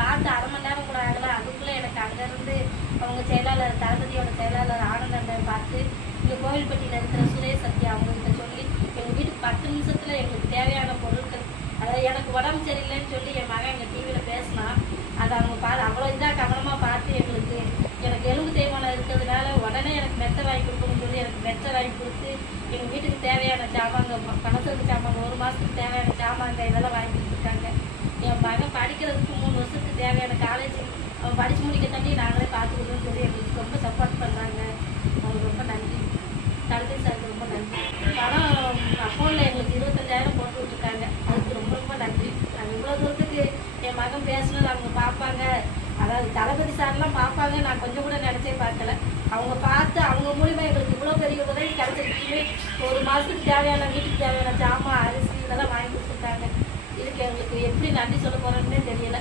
பார்த்து 1/2 மணி நேரம் கூட ஆகலை. அதுக்குள்ளே எனக்கு அங்கேருந்து அவங்க செயலாளர் தளபதியோட செயலாளர் ஆனந்தனை பார்த்து இங்கே கோவில்பட்டியில் இருக்கிற சுரேஷ் சத்யா அவங்ககிட்ட சொல்லி எங்கள் வீட்டுக்கு 10 நிமிஷத்தில் எங்களுக்கு தேவையான பொருட்கள், அதாவது எனக்கு உடம்பு சரியில்லைன்னு சொல்லி என் மகன் எங்கள் டிவியில் பேசினா அதை அவங்க அவ்வளோ இதாக கவனமாக பார்த்து எனக்கு எலும்பு தேய்மானம் இருக்கிறதுனால உடனே எனக்கு மெத்தை வாங்கி கொடுக்கணும்னு சொல்லி எனக்கு மெத்தை வாங்கி கொடுத்து எங்கள் வீட்டுக்கு தேவையான சாமாங்க, பணத்துக்கு சாமாங்க, 1 மாதத்துக்கு தேவையான சாமாங்க இதெல்லாம் வாங்கி கொடுத்துருக்காங்க. என் மகன் படிக்கிறதுக்கு 3 வருஷத்துக்கு தேவையான காலேஜ் அவன் படித்து முடிக்க தம்பி நாங்களே பார்த்துக்கணும்னு சொல்லி எங்களுக்கு ரொம்ப சப்போர்ட் பண்ணுறாங்க. அவங்களுக்கு ரொம்ப நன்றி. தளபதி சாருக்கு ரொம்ப நன்றி. பணம் அக்கௌண்ட்டில் எங்களுக்கு 25,000 போட்டு விட்டுருக்காங்க. அதுக்கு ரொம்ப ரொம்ப நன்றி. நாங்கள் இவ்வளோ தூரத்துக்கு என் மகன் பேசினது அவங்க பார்ப்பாங்க, அதாவது தளபதி சார்லாம் பார்ப்பாங்க நான் கொஞ்சம் கூட நினச்சே பார்க்கல. அவங்க பார்த்து அவங்க மூலிமா எங்களுக்கு இவ்வளோ பெரிய உதவி கிடைச்சிருக்கீங்க. 1 மாதத்துக்கு தேவையான வீட்டுக்கு தேவையான ஜாமான், அரிசி இதெல்லாம் வாங்கி கொடுத்துருக்காங்க. இதுக்கு எங்களுக்கு எப்படி நன்றி சொல்ல போகிறோன்னே தெரியல.